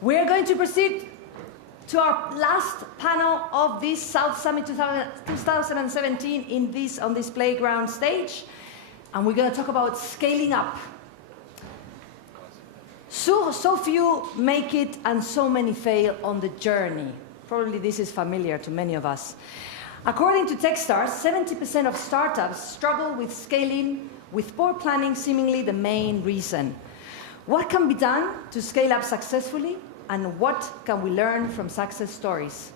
We're going to proceed to our last panel of this South Summit 2017 on this playground stage. And we're going to talk about scaling up. So few make it and so many fail on the journey. Probably this is familiar to many of us. According to Techstars, 70% of startups struggle with scaling, with poor planning seemingly the main reason. What can be done to scale up successfully, and what can we learn from success stories?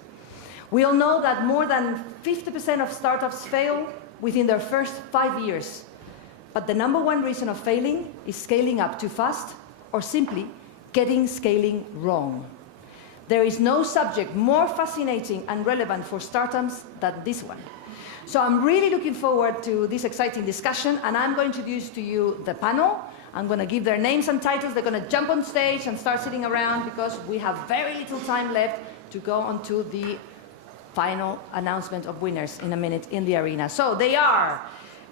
We all know that more than 50% of startups fail within their first 5 years. But the #1 reason of failing is scaling up too fast, or simply getting scaling wrong. There is no subject more fascinating and relevant for startups than this one. So I'm really looking forward to this exciting discussion, and I'm going to introduce to you the panel. I'm going to give their names and titles. They're going to jump on stage and start sitting around because we have very little time left to go on to the final announcement of winners in a minute in the arena. So they are,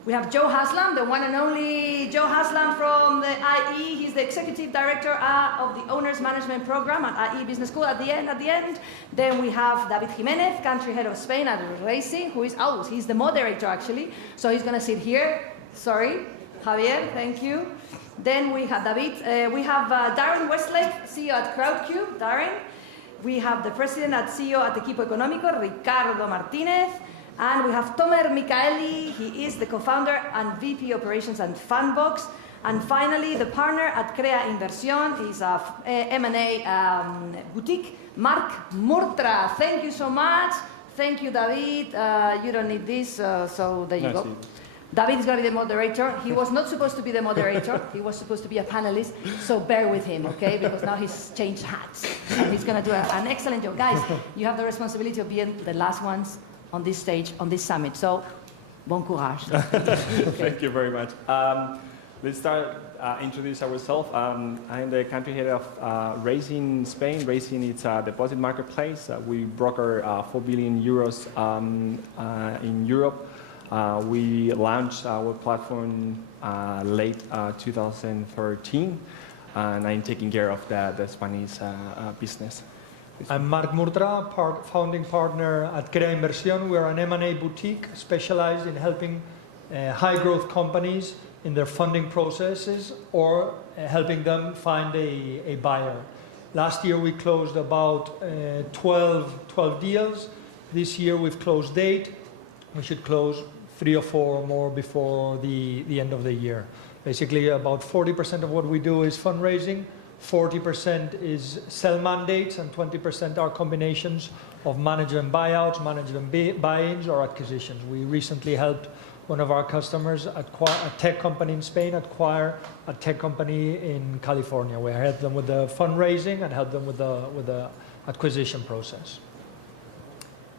we have Joe Haslam, the one and only Joe Haslam from the IE. He's the Executive Director of the Owners Management Program at IE Business School at the end. Then we have David Jimenez, Country Head of Spain at Racing, who is, he's the moderator actually. So he's going to sit here. Sorry, Javier, thank you. Then we have David, we have Darren Westlake, CEO at Crowdcube, Darren. We have the President and CEO at Equipo Económico, Ricardo Martinez. And we have Tomer Michaeli, he is the co-founder and VP Operations at Fundbox. And finally, the partner at Crea Inversión, he's a M&A boutique, Marc Murtra. Thank you so much. Thank you, David. You don't need this, so there you go. David is going to be the moderator. He was not supposed to be the moderator. He was supposed to be a panelist, so bear with him, okay? Because now he's changed hats, and he's going to do an excellent job. Guys, you have the responsibility of being the last ones on this stage, on this summit. So, bon courage. Okay. Thank you very much. Let's start introduce ourselves. I'm the country head of Racing Spain. Racing is a deposit marketplace. We broker 4 billion euros in Europe. We launched our platform late 2013, and I'm taking care of the Spanish business. I'm Marc Murtra, founding partner at Crea Inversión. We are an M&A boutique specialized in helping high-growth companies in their funding processes or helping them find a buyer. Last year we closed about 12 deals. This year we've closed 8. We should close 3 or 4 more before the end of the year. Basically, about 40% of what we do is fundraising, 40% is sell mandates, and 20% are combinations of management buyouts, management buy-ins, or acquisitions. We recently helped one of our customers, a tech company in Spain, acquire a tech company in California. We helped them with the fundraising and helped them with the acquisition process.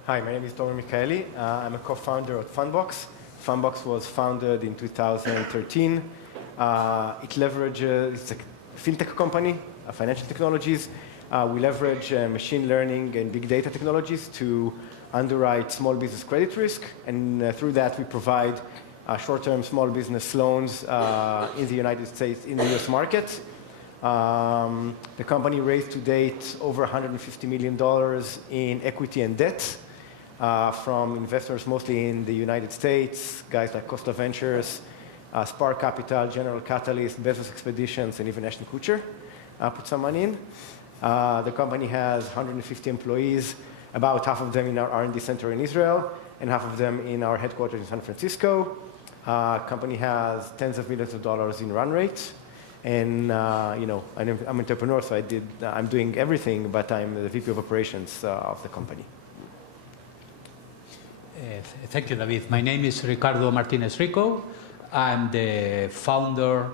Hi, my name is Tomer Michaeli. I'm a co-founder at Fundbox. Fundbox was founded in 2013. It leverages, it's a fintech company, financial technologies. We leverage machine learning and big data technologies to underwrite small business credit risk. And through that, we provide short-term small business loans in the United States, in the US market. The company raised to date over $150 million in equity and debt. From investors mostly in the United States, guys like Costa Ventures, Spark Capital, General Catalyst, Bezos Expeditions, and even Ashton Kutcher put some money in. The company has 150 employees, about half of them in our R&D center in Israel, and half of them in our headquarters in San Francisco. Company has tens of millions of dollars in run rate. And you know, I'm an entrepreneur, so I'm doing everything, but I'm the VP of operations of the company. Thank you, David. My name is Ricardo Martinez Rico. I'm the founder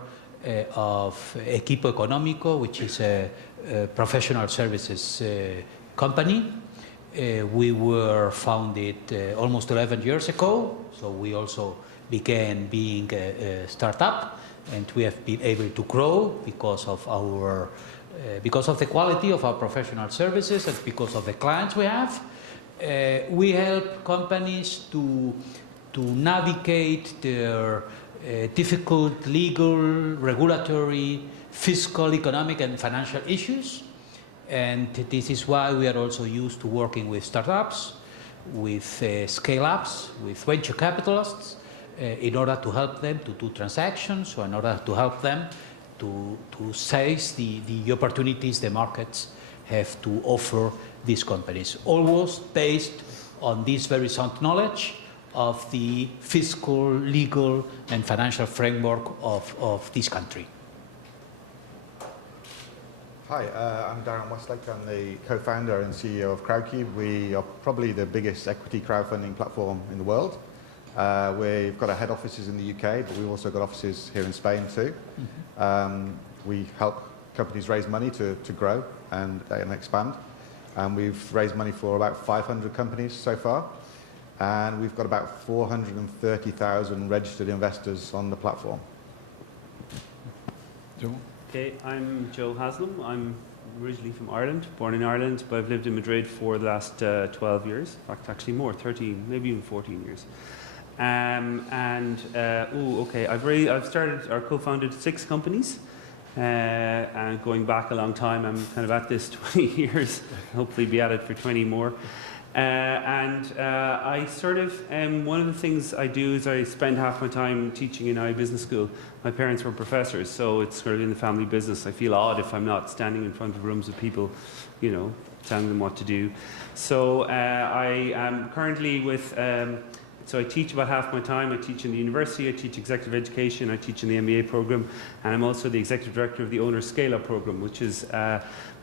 of Equipo Económico, which is a professional services company. We were founded almost 11 years ago, so we also began being a startup, and we have been able to grow because of our because of the quality of our professional services and because of the clients we have. We help companies to navigate their difficult legal, regulatory, fiscal, economic, and financial issues. And this is why we are also used to working with startups, with scale-ups, with venture capitalists, in order to help them to do transactions, or in order to help them to seize the opportunities the markets have to offer these companies, always based on this very sound knowledge of the fiscal, legal, and financial framework of this country. Hi, I'm Darren Westlake. I'm the co-founder and CEO of Crowdcube. We are probably the biggest equity crowdfunding platform in the world. We've got our head offices in the UK, but we've also got offices here in Spain too. We help companies raise money to grow and expand. And we've raised money for about 500 companies so far. And we've got about 430,000 registered investors on the platform. Joe? Okay, I'm Joe Haslam. I'm originally from Ireland, born in Ireland, but I've lived in Madrid for the last 12 years. In fact, actually more, 13, maybe even 14 years. I've started or co-founded 6 companies. And going back a long time, I'm kind of at this 20 years, hopefully be at it for 20 more. I sort of, one of the things I do is I spend half my time teaching in IE Business School. My parents were professors, so it's sort of in the family business. I feel odd if I'm not standing in front of rooms of people, you know, telling them what to do. So I am currently with, so I teach about half my time. I teach in the university, I teach executive education, I teach in the MBA program, and I'm also the executive director of the Owner Scale-Up program, which is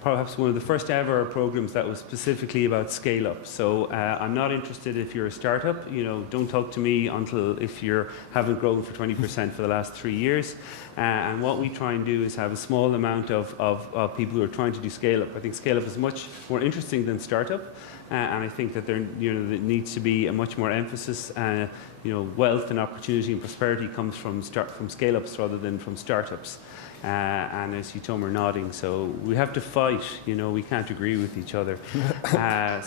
perhaps one of the first ever programs that was specifically about scale-up. So I'm not interested if you're a startup, you know, don't talk to me until if you haven't grown for 20% for the last 3 years. And what we try and do is have a small amount of people who are trying to do scale-up. I think scale-up is much more interesting than startup. And I think that there needs to be a much more emphasis. Wealth and opportunity and prosperity comes from scale-ups rather than from startups. And I see Tomer nodding, so we have to fight. You know, we can't agree with each other. I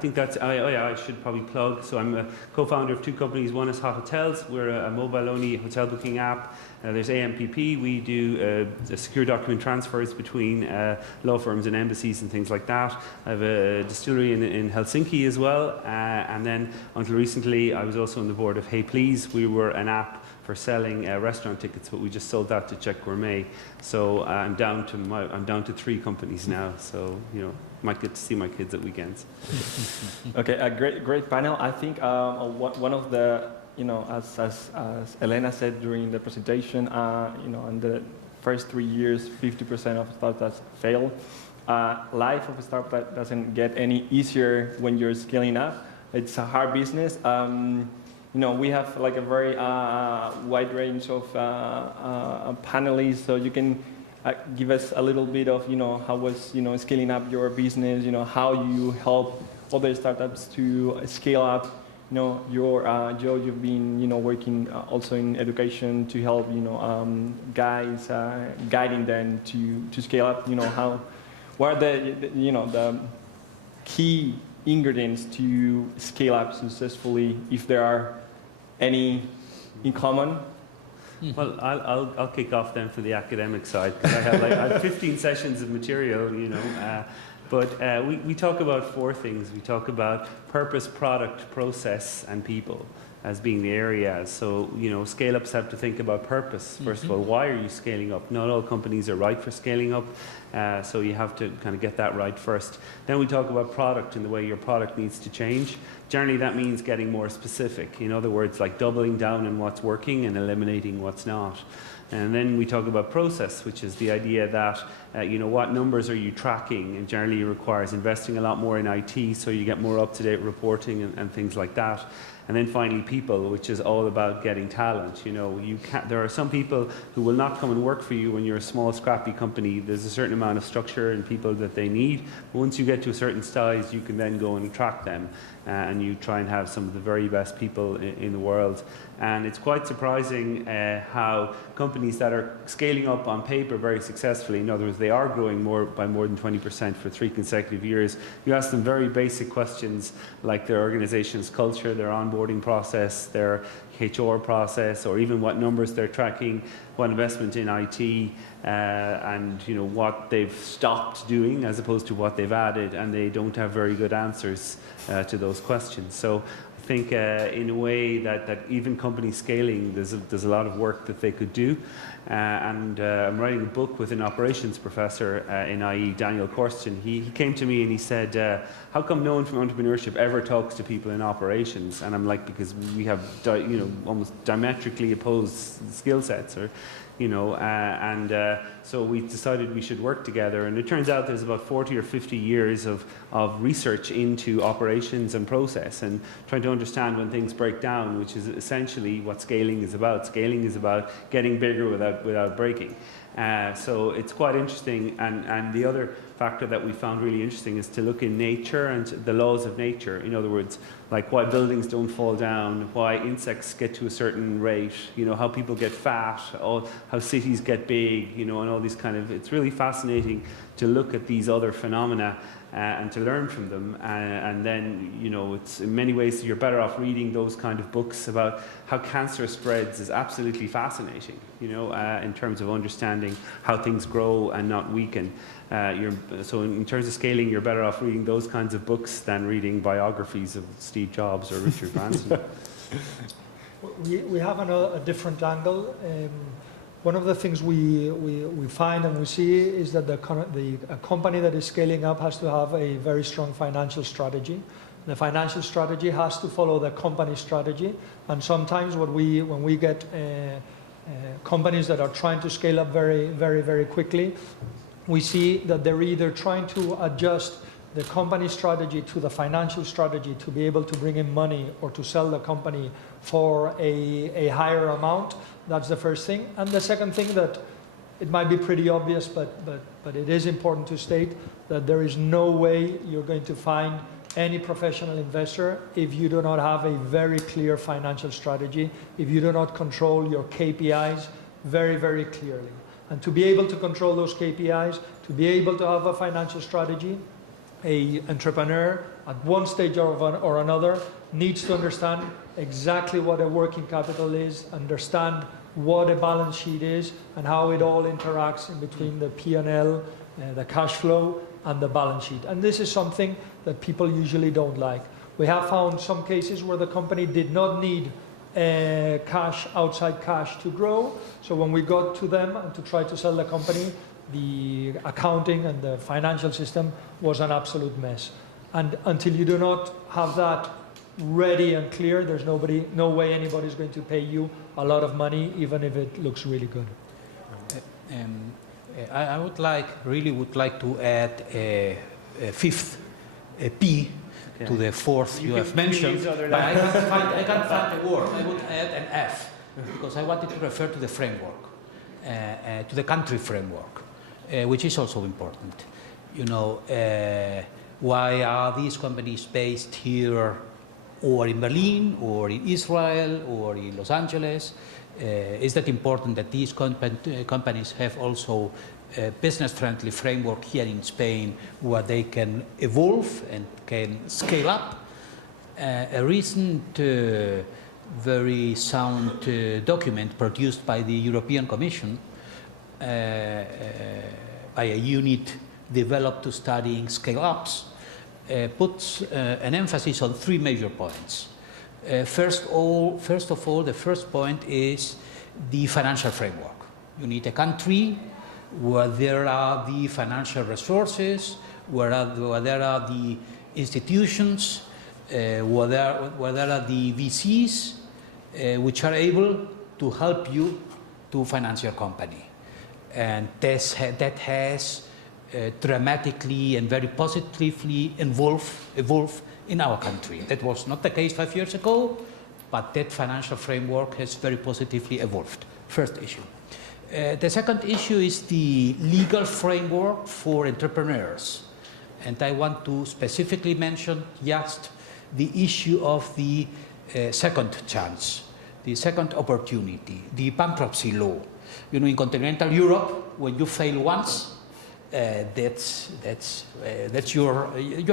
think that's. I should probably plug. So I'm a co-founder of 2 companies. One is Hot Hotels. We're a mobile-only hotel booking app. There's AMPP. We do secure document transfers between law firms and embassies and things like that. I have a distillery in Helsinki as well. And then until recently, I was also on the board of Hey Please. We were an app for selling restaurant tickets, but we just sold that to Czech Gourmet. So I'm down to 3 companies now. So might get to see my kids at weekends. Okay, a great panel. I think one of the as Elena said during the presentation, in the first 3 years, 50% of startups fail. Life of a startup doesn't get any easier when you're scaling up. It's a hard business. We have like a very wide range of panelists, so you can give us a little bit of, how was, scaling up your business, how you help other startups to scale up. Joe, you've been, working also in education to help, guys, guiding them to scale up. What are the key ingredients to scale up successfully, if there are any in common? Well, I'll kick off then for the academic side, because I have 15 sessions of material, But we talk about 4 things. We talk about purpose, product, process, and people as being the areas. So, scale-ups have to think about purpose. First of all, why are you scaling up? Not all companies are right for scaling up, so you have to kind of get that right first. Then we talk about product and the way your product needs to change. Generally, that means getting more specific. In other words, like doubling down on what's working and eliminating what's not. And then we talk about process, which is the idea that, what numbers are you tracking? And generally it requires investing a lot more in IT, so you get more up-to-date reporting and things like that. And then finally people, which is all about getting talent. There are some people who will not come and work for you when you're a small, scrappy company. There's a certain amount of structure and people that they need. But once you get to a certain size, you can then go and attract them. And you try and have some of the very best people in the world. And it's quite surprising how companies that are scaling up on paper very successfully, in other words, they are growing by more than 20% for 3 consecutive years. You ask them very basic questions like their organization's culture, their onboarding process, their HR process, or even what numbers they're tracking, what investment in IT, and what they've stopped doing as opposed to what they've added, and they don't have very good answers to those questions. So I think in a way that even company scaling, there's a lot of work that they could do. And I'm writing a book with an operations professor in IE, Daniel Korsten. He came to me and he said, how come no one from entrepreneurship ever talks to people in operations? And I'm like, because we have almost diametrically opposed skill sets, or so we decided we should work together. And it turns out there's about 40 or 50 years of research into operations and process, and trying to understand when things break down, which is essentially what scaling is about. Scaling is about getting bigger without breaking. So it's quite interesting. And the other factor that we found really interesting is to look in nature and the laws of nature. In other words, like why buildings don't fall down, why insects get to a certain rate, how people get fat, how cities get big, and all these it's really fascinating to look at these other phenomena and to learn from them. And then, it's in many ways you're better off reading those kind of books about how cancer spreads is absolutely fascinating, in terms of understanding how things grow and not weaken. So in terms of scaling, you're better off reading those kinds of books than reading biographies of Steve Jobs or Richard Branson. We have a different angle. One of the things we find and we see is that a company that is scaling up has to have a very strong financial strategy. The financial strategy has to follow the company strategy. And sometimes when we get companies that are trying to scale up very, very, very quickly, we see that they're either trying to adjust the company strategy to the financial strategy to be able to bring in money or to sell the company for a higher amount. That's the first thing. And the second thing, that it might be pretty obvious, but it is important to state that there is no way you're going to find any professional investor if you do not have a very clear financial strategy, if you do not control your KPIs very, very clearly. And to be able to control those KPIs, to be able to have a financial strategy, an entrepreneur at one stage or another needs to understand exactly what a working capital is, understand what a balance sheet is, and how it all interacts in between the P&L, the cash flow, and the balance sheet. And this is something that people usually don't like. We have found some cases where the company did not need outside cash to grow. So when we got to them and to try to sell the company, the accounting and the financial system was an absolute mess. And until you do not have that ready and clear, there's no way anybody's going to pay you a lot of money, even if it looks really good. I would like to add a fifth P to the fourth you have mentioned, but I can't find the word. I would add an F, because I wanted to refer to the framework, to the country framework, which is also important. Why are these companies based here, or in Berlin, or in Israel, or in Los Angeles? Is that important that these companies have also a business-friendly framework here in Spain where they can evolve and can scale up? A recent very sound document produced by the European Commission by a unit developed to studying scale-ups puts an emphasis on three major points. First of all, the first point is the financial framework. You need a country where there are the financial resources, where there are the institutions, where there are the VCs, which are able to help you to finance your company. And that has dramatically and very positively evolved in our country. That was not the case 5 years ago, but that financial framework has very positively evolved. First issue. The second issue is the legal framework for entrepreneurs. And I want to specifically mention just the issue of the second chance, the second opportunity, the bankruptcy law. In continental Europe, when you fail once, you're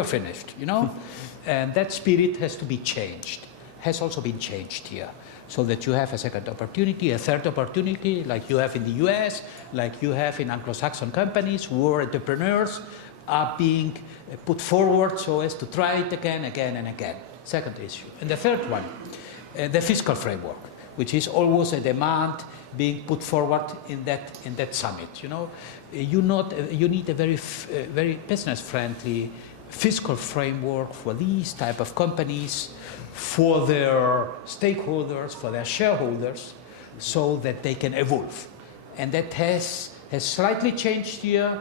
finished, And that spirit has to be changed, has also been changed here. so that you have a second opportunity, a third opportunity, like you have in the US, like you have in Anglo-Saxon companies, where entrepreneurs are being put forward so as to try it again, and again. Second issue. And the third one, the fiscal framework, which is always a demand being put forward in that summit. You need a very business-friendly fiscal framework for these type of companies, for their stakeholders, for their shareholders, so that they can evolve. And that has slightly changed here,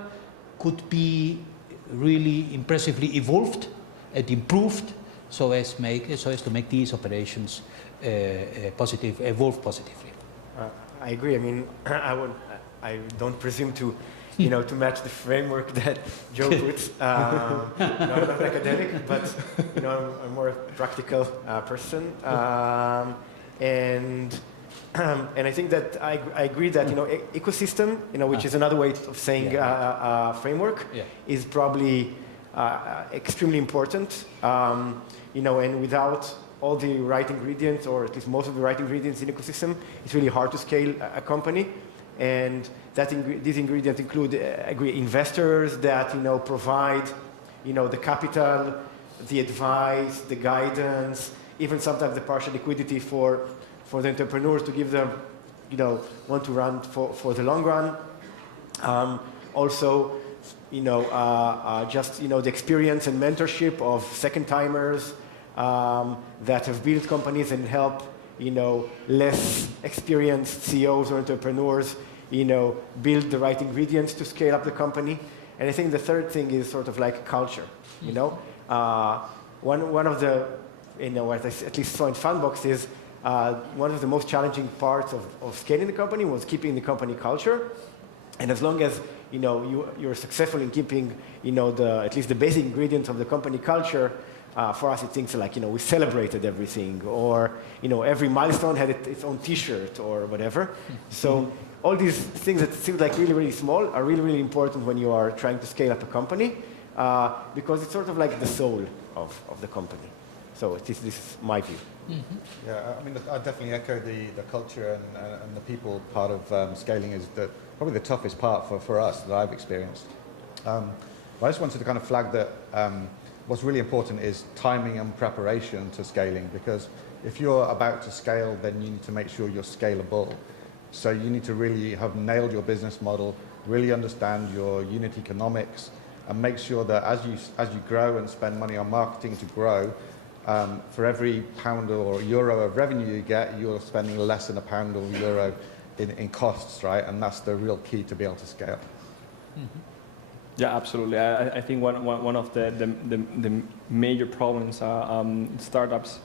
could be really impressively evolved and improved, so as to make these operations evolve positively. I agree. I mean, I don't presume to, to match the framework that Joe puts. I'm not academic, but I'm more a practical person, and I think that I agree that ecosystem, which is another way of saying framework, is probably extremely important. And without all the right ingredients, or at least most of the right ingredients in ecosystem, it's really hard to scale a company. And these ingredients include investors that provide the capital, the advice, the guidance, even sometimes the partial liquidity for the entrepreneurs to give them want to run for the long run. Also, just the experience and mentorship of second timers that have built companies and help less experienced CEOs or entrepreneurs build the right ingredients to scale up the company. And I think the third thing is sort of like culture. One of the what I at least saw in Fundbox is one of the most challenging parts of scaling the company was keeping the company culture. And as long as you're successful in keeping at least the basic ingredients of the company culture, for us, it's things like, we celebrated everything, or, every milestone had its own T-shirt or whatever. So all these things that seem like really, really small are really, really important when you are trying to scale up a company, because it's sort of like the soul of the company. So this is my view. Mm-hmm. Yeah, I mean, I definitely echo the culture and the people part of scaling is probably the toughest part for us that I've experienced. But I just wanted to kind of flag that what's really important is timing and preparation to scaling, because if you're about to scale, then you need to make sure you're scalable. So you need to really have nailed your business model, really understand your unit economics, and make sure that as you grow and spend money on marketing to grow, for every pound or euro of revenue you get, you're spending less than a pound or euro in costs, right? And that's the real key to be able to scale. Mm-hmm. Yeah, absolutely. I think one of the major problems startups.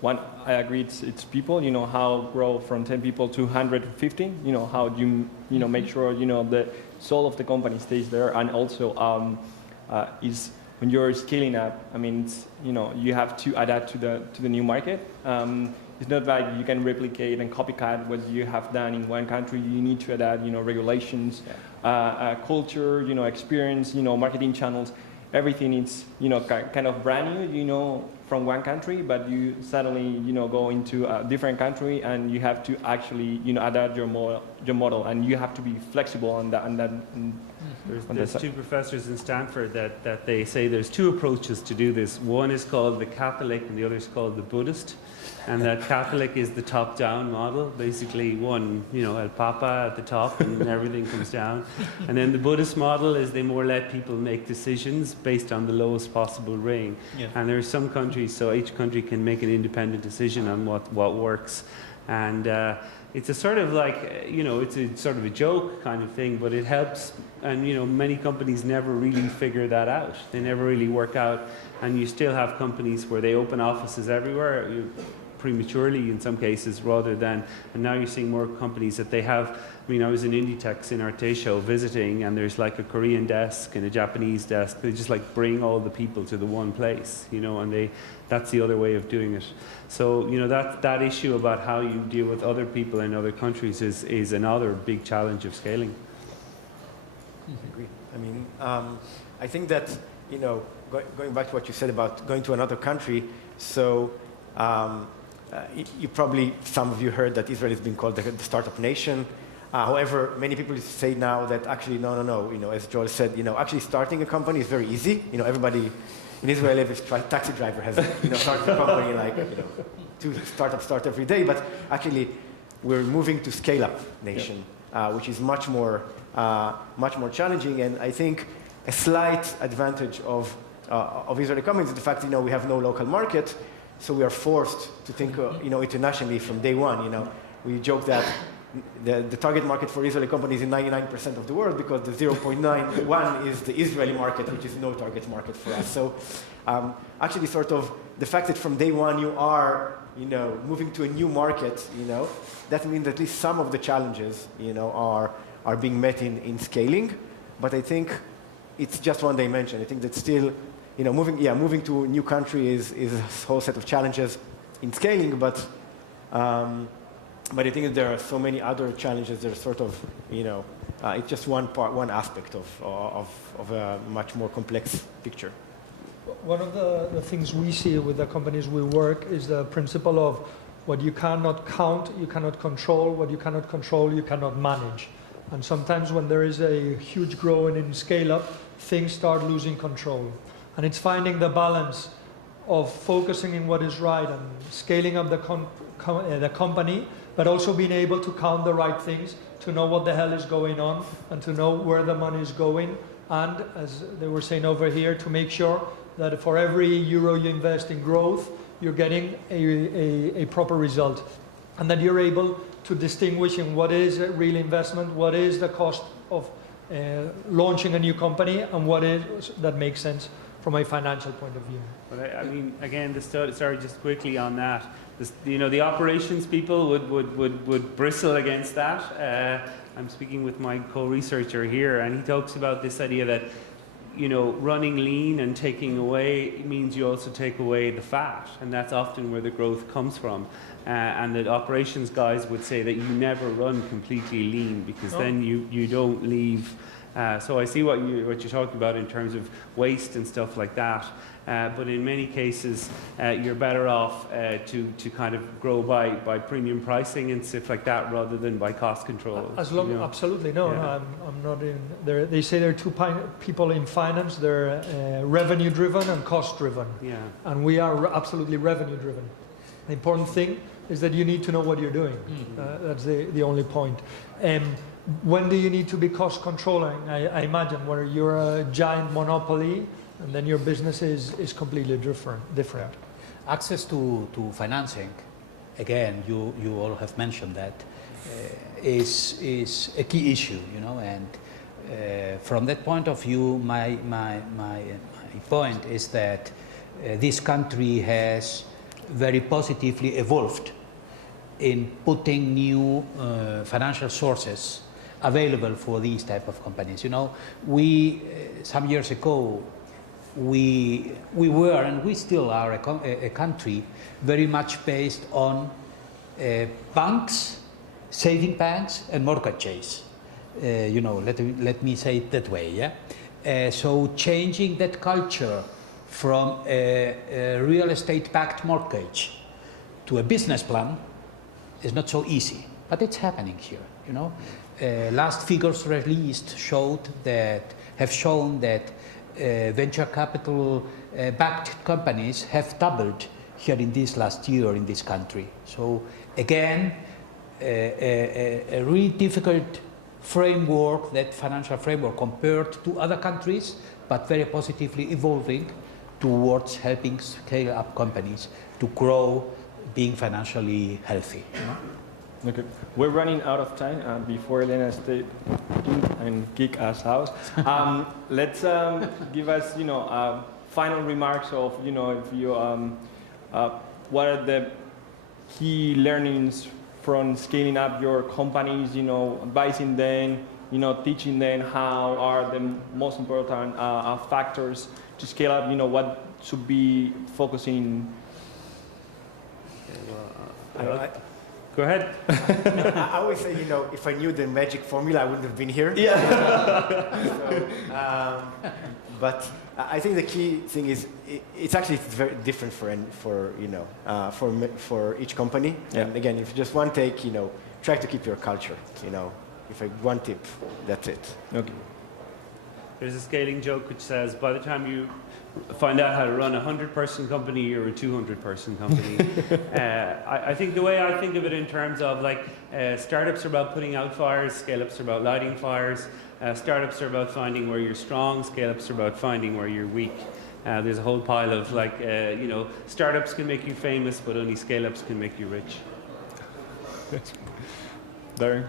One, I agree, it's people. How grow from 10 people to 150. How do you make sure the soul of the company stays there, and also is when you're scaling up. I mean, it's, you have to adapt to the new market. It's not like you can replicate and copycat what you have done in one country. You need to adapt, regulations, culture, experience, marketing channels. Everything is, kind of brand new, from one country, but you suddenly, go into a different country, and you have to actually, adapt your model, and you have to be flexible on that. There's two professors in Stanford that they say there's two approaches to do this. One is called the Catholic, and the other is called the Buddhist. And that Catholic is the top-down model, basically one, El Papa at the top, and everything comes down. And then the Buddhist model is they more let people make decisions based on the lowest possible ring. Yeah. And there are some countries, so each country can make an independent decision on what works. And it's a sort of like, it's a sort of a joke kind of thing, but it helps. And, many companies never really figure that out. They never really work out. And you still have companies where they open offices everywhere, prematurely in some cases, rather than, and now you're seeing more companies that they have. I was in Inditex in Arte Show visiting, and there's like a Korean desk and a Japanese desk. They just like bring all the people to the one place, and that's the other way of doing it. So, that issue about how you deal with other people in other countries is another big challenge of scaling. I agree. I mean, I think that, going back to what you said about going to another country, so you probably, some of you heard that Israel has been called the startup nation. However, many people say now that actually, no, as Joel said, actually starting a company is very easy. Everybody in Israel, every taxi driver has, started a company, like, two startups start every day. But actually, we're moving to scale-up nation, which is much more challenging. And I think a slight advantage of Israeli companies is the fact, we have no local market, so we are forced to think, internationally from day one. We joke that the target market for Israeli companies is 99% of the world, because the 0.91 is the Israeli market, which is no target market for us. So actually, sort of the fact that from day one you are, moving to a new market, that means that at least some of the challenges, are being met in scaling. But I think it's just one dimension. I think that still, moving to a new country is a whole set of challenges in scaling, but I think that there are so many other challenges that are sort of, it's just one aspect of a much more complex picture. One of the things we see with the companies we work is the principle of what you cannot count, you cannot control; what you cannot control, you cannot manage. And sometimes when there is a huge growing and scale up, things start losing control. And it's finding the balance of focusing in what is right and scaling up the company, but also being able to count the right things, to know what the hell is going on, and to know where the money is going. And as they were saying over here, to make sure that for every euro you invest in growth, you're getting a proper result. And that you're able to distinguish in what is a real investment, what is the cost of launching a new company, and what is that makes sense from a financial point of view. But I mean, again, sorry, just quickly on that. The operations people would bristle against that. I'm speaking with my co-researcher here, and he talks about this idea that, running lean and taking away means you also take away the fat, and that's often where the growth comes from. And the operations guys would say that you never run completely lean, because then you don't leave. So I see what you're talking about in terms of waste and stuff like that. But in many cases, you're better off to kind of grow by premium pricing and stuff like that, rather than by cost control. Absolutely, no, I'm not in there. They say there are two people in finance. They're revenue driven and cost driven. Yeah. And we are absolutely revenue driven. The important thing is that you need to know what you're doing. That's the only point. When do you need to be cost controlling? I imagine where you're a giant monopoly, and then your business is completely different. Access to financing, again, you all have mentioned that, is a key issue, and from that point of view, my point is that this country has very positively evolved in putting new financial sources available for these type of companies. We some years ago, we were, and we still are, a country very much based on banks, saving banks, and mortgages. Let me say it that way. Yeah. So changing that culture from a real estate-backed mortgage to a business plan is not so easy, but it's happening here. Last figures released have shown that venture capital backed companies have doubled here in this last year in this country. So again, a really difficult framework, that financial framework, compared to other countries, but very positively evolving towards helping scale up companies to grow, being financially healthy. Okay, we're running out of time before Elena stay in and kick us out. Let's give us, final remarks of, if you, what are the key learnings from scaling up your companies, advising them, teaching them how are the most important factors to scale up, what should be focusing. Go ahead. I always say, you know, if I knew the magic formula, I wouldn't have been here. Yeah. But I think the key thing is it's very different for each company. Yeah. And again, if just one take, you know, try to keep your culture. You know, if one tip, that's it. Okay. There's a scaling joke which says, by the time you find out how to run a 100-person company, you're a 200-person company. I think the way I think of it in terms of like startups are about putting out fires, scale-ups are about lighting fires. Startups are about finding where you're strong, scale-ups are about finding where you're weak. There's a whole pile of like, you know, startups can make you famous, but only scale-ups can make you rich. Darren?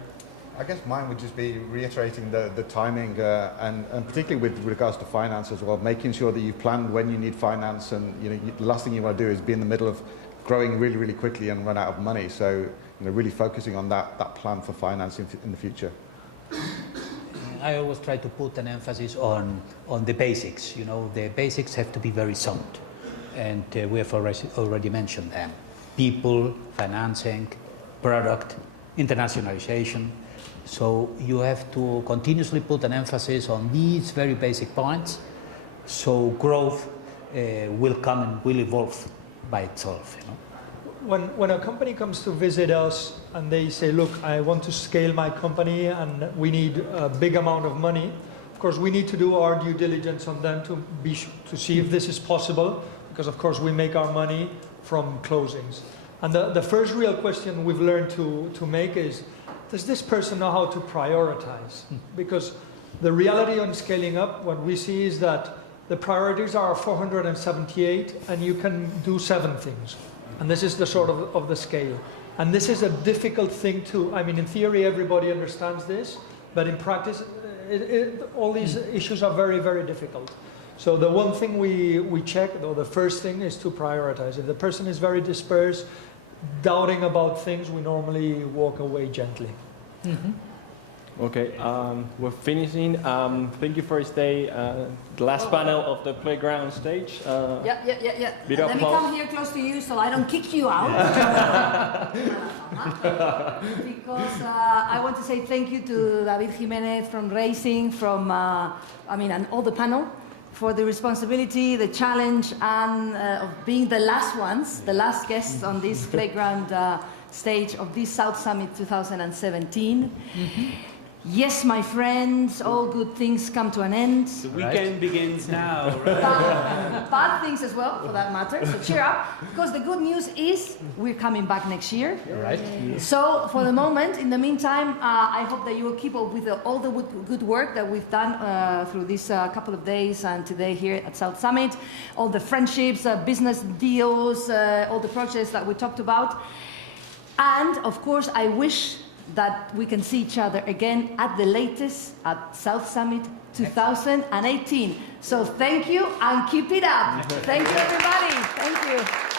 I guess mine would just be reiterating the timing and particularly with regards to finance as well, making sure that you've planned when you need finance, and you know, the last thing you want to do is be in the middle of growing really, really quickly and run out of money. So, you know, really focusing on that plan for finance in the future. I always try to put an emphasis on the basics. You know, the basics have to be very sound, and we have already mentioned them: people, financing, product, internationalization. So you have to continuously put an emphasis on these very basic points, so growth will come and will evolve by itself. You know? When a company comes to visit us and they say, look, I want to scale my company and we need a big amount of money, of course we need to do our due diligence on them to see if this is possible, because of course we make our money from closings. And the first real question we've learned to make is, does this person know how to prioritize? Because the reality on scaling up, what we see is that the priorities are 478 and you can do 7 things. And this is the sort of the scale. And this is a difficult thing I mean, in theory, everybody understands this, but in practice, all these issues are very, very difficult. So the one thing we check, or the first thing, is to prioritize. If the person is very dispersed, doubting about things, we normally walk away gently. Mm-hmm. Okay, we're finishing. Thank you for staying. The last panel of the playground stage. Yeah. Bit of Let me applause. come here close to you so I don't kick you out. Because I want to say thank you to David Jimenez from Racing, and all the panel, for the responsibility, the challenge, and of being the last ones, the last guests on this playground stage of this South Summit 2017. Mm-hmm. Yes, my friends, all good things come to an end. The weekend begins now. Bad things as well, for that matter. So cheer up, because the good news is we're coming back next year. Right. So for the moment, in the meantime, I hope that you will keep up with all the good work that we've done through these couple of days and today here at South Summit. All the friendships, business deals, all the projects that we talked about. And of course, I wish that we can see each other again at the latest at South Summit 2018. So thank you and keep it up. Thank you, everybody. Thank you.